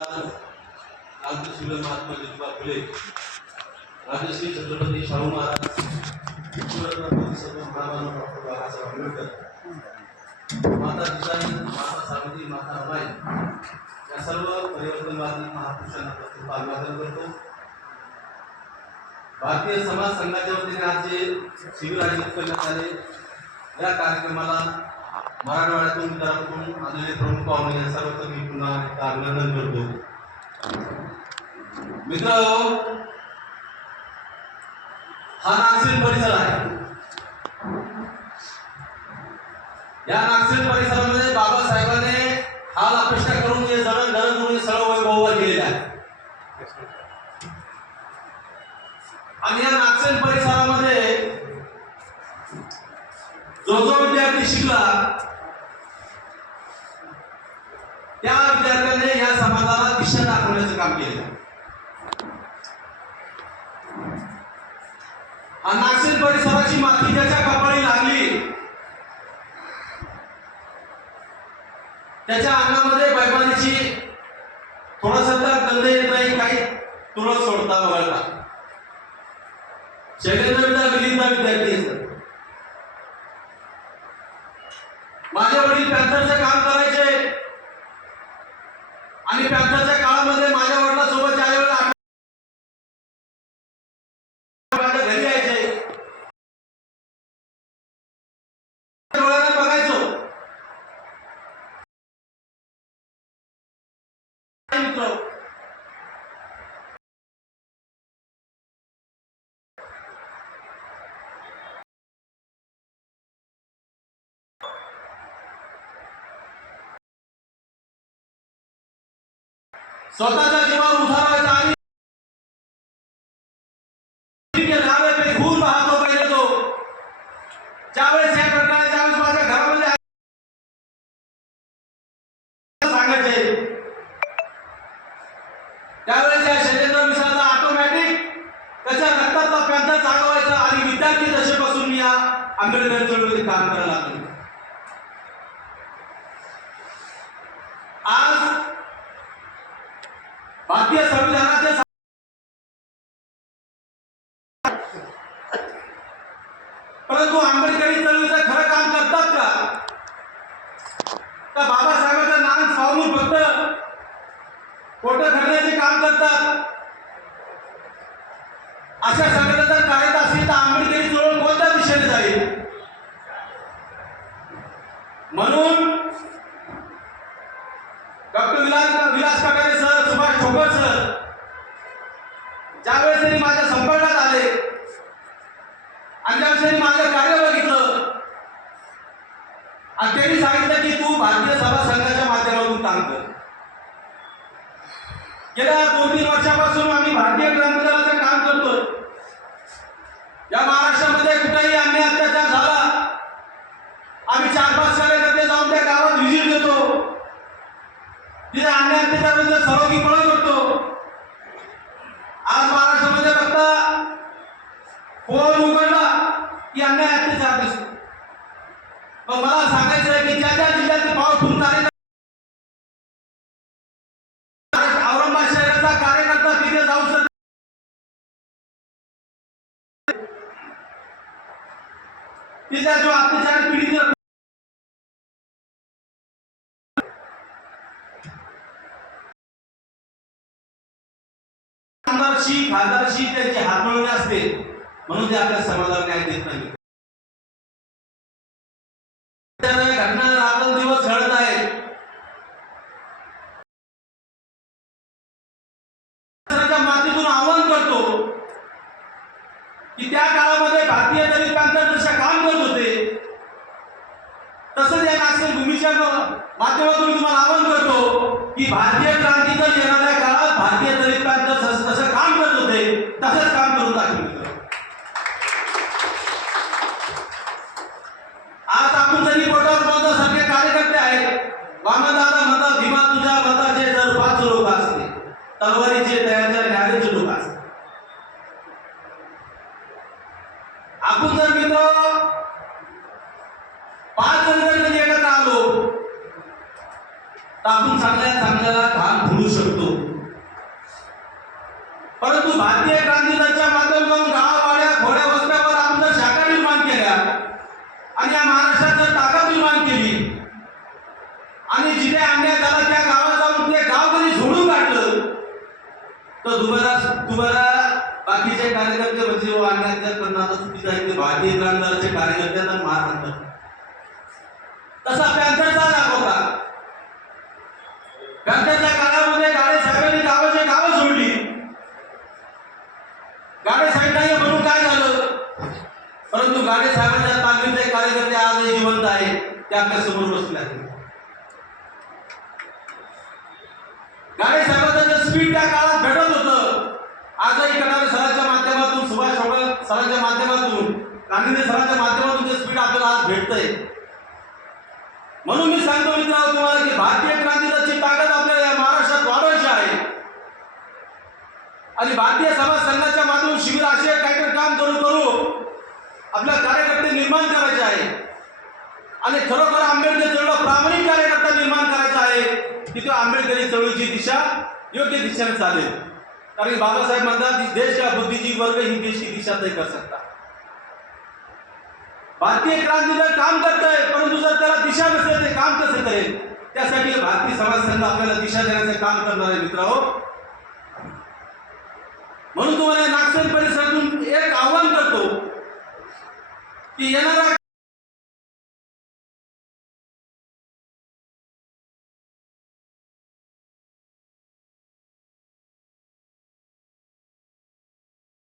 क्रांतिशील Mahatma Jyotiba Phule, Rajshri Chhatrapati Shahu Maharaj, doctor Babasaheb Ambedkar, माता जिजाई, माता सावित्री, माता रमाई या सर्व परिवर्तनवादी महापुरुषांना प्रथम अभिवादन करतो। भारतीय समाज संघाच्या वतीने आज जे शिबिर आयोजित करण्यात आले, या कार्यक्रमाला मराठवाड्यातून विदर्भातून आलेले प्रमुख पाहुणे या सर्वांचं मी पुन्हा अभिनंदन करतो। मित्रांनो, हा नागसेन परिसर आहे। या नागसेन परिसरामध्ये बाबासाहेबांनी हाल अपेक्षा करून जे जण घरून सर्व वैभव केलेले आहे आणि या नागसेन परिसरामध्ये जो जो विद्यार्थी शिकला त्या विद्यार्थ्यांनी या समाजाला दिशा दाखवण्याचं काम केलं। हा नागसेन परिसराची माती ज्याच्या कपाळी लागली त्याच्या अंगामध्ये बैमानीची थोडस तर गंध येत नाही, काही तुळस सोडता वगळता शैलेंद्र विलीनचा विद्यार्थी माझे वडील पॅन्थरचं काम करायचे आणि पॅन्थरच्या काळामध्ये माझ्या वडिलांसोबत ज्यावेळेला माझ्या घरी यायचे डोळ्याने बघायचो। स्वतःच्या जीवावर उधारायचा आणि नावे पे खून बहातो पहिले तो ज्यावेळेस या प्रकारे ज्यावेळेस माझ्या घरामध्ये सांगायचे त्यावेळेस या शैलेंद्र मिश्राचा ऑटोमॅटिक त्याच्या रक्तातला पॅन्थर जागवायचा आणि विद्यार्थी दशेपासून मी या आंबेडकर चळवळीत काम करायला लागलो। आज भारतीय संविधानाचे परंतु आंबेडकरी चळवळीचं खरं काम करतात का? बाबासाहेबांचं नाम सावरून फक्त खोटं ठरण्याचे काम करतात? अशा सगळं जर करायचं असेल तर आंबेडकरी चळवळ कोणत्या दिशेने जाईल? म्हणून डॉक्टर विलास काकारे सर, सुभाष ठोकर सर ज्यावेळेस त्यांनी माझ्या संपर्कात आले आणि ज्यावेळेस त्यांनी माझं कार्य बघितलं आणि त्यांनी सांगितलं की तू भारतीय सभा संघाच्या माध्यमातून काम कर। गेल्या 2-3 वर्षापासून आम्ही भारतीय क्रांती दलाचं काम करतोय। या महाराष्ट्रामध्ये कुठेही अन्याय अत्याचार झाला आम्ही 4-5 कार्यकर्ते जाऊन त्या गावात व्हिजिट देतो, तिथे अन्याय अत्याचाराविरुद्ध सर्वांगीकरण करतो। आज महाराष्ट्रामध्ये फक्त फोन उघडला की अन्याय अत्याचार दिसतो। मग मला सांगायचं आहे की ज्या ज्या जिल्ह्यातील पॉवरफुल कार्यकर्ता औरंगाबाद शहराचा कार्यकर्ता तिथे जाऊ शकतो, तिथे जो अत्याचार पीडित आमदारशी खासदारशी त्यांची हातमिळवणी असते म्हणून ते आपल्या समाजाला न्याय देत नाही। घटना रात्रंदिवस घडत आहेत। मातीतून आवाहन करतो की त्या काळामध्ये भारतीय दलित पॅन्थर जशा काम करत होते तसंच या नागसेन भूमीच्या माध्यमातून तुम्हाला आवाहन करतो की भारतीय क्रांतीच्या येणाऱ्या काळात भारतीय दलित पॅन्थर जसं काम करत होते तसंच काम करून दाखवलं। आज आपण जरी पोटावर मोजण्यासारखे कार्यकर्ते आहेत, वामनदादा म्हणतात भीमा तुझ्या मताचे जर 5 लोक असते तलवारीचे तयारच्या न्यायाचे लोक असते। आपण जर मित्र 5 जण जर एकत्र आलो तर आपण चांगल्या चांगल्या काम करू शकतो। भारतीय क्रांती दलाच्या माध्यमातून गावावाड्या खोड्या वस्त्यावर आपण जर शाखा निर्माण केल्या आणि या महाराष्ट्रात जर ताकद निर्माण केली आणि जिथे अन्याय झाला त्या गावात जाऊन ते गाव जरी झोडून काढलं तर तुम्हाला बाकीचे कार्यकर्ते म्हणजे अन्याय करणार चुकीचं आहे. ते भारतीय क्रांती दलाचे कार्यकर्त्यांना मार म्हणतात. तसा पॅन्थरचा दाग होता. पॅन्थरच्या काळामध्ये गाडे साहेबांनी गावाचे गावं सोडली. गाडे साहेब नाही म्हणून काय झालं, परंतु गाडे साहेबांच्या ताकदीचे कार्यकर्ते आजही जिवंत आहे. ते आपल्या समोर बसले आहेत. गाडे साहेबांचं जे स्पीड त्या काळात भेटत होतं आजही कडारे सरांच्या माध्यमातून सुभाष चव्हाण सरांच्या माध्यमातून गांधी सरांच्या माध्यमातून ते स्पीड आपल्याला आज भेटतंय. म्हणून मी सांगतो मित्रांनो तुम्हाला की भारतीय क्रांती दलाची ताकद आपल्याला या महाराष्ट्रात वाढवायची आहे आणि भारतीय समाज संघाच्या माध्यमातून शिबिर असे काहीतरी काम करू आपल्या कार्यकर्ते निर्माण करायचे आहे आणि खरोखर आंबेडकर चळवळ प्रामाणिक कार्यकर्ता निर्माण करायचा आहे की तो आंबेडकरी चळवळीची दिशा योग्य दिशेने चालेल. कारण बाबासाहेब म्हणतात देश का बुद्धिजीवी वर्ग ही देश की दिशा तय कर सकता. भारतीय क्रांती दल काम करतंय परंतु जर त्याला दिशा नसेल ते काम कसं करेल. त्यासाठी भारतीय समाज संघ आपल्याला दिशा देण्याचं काम करणार आहे मित्रांनो. म्हणून तुम्हाला नागसेन परिसरातून एक आव्हान करतो की येणारा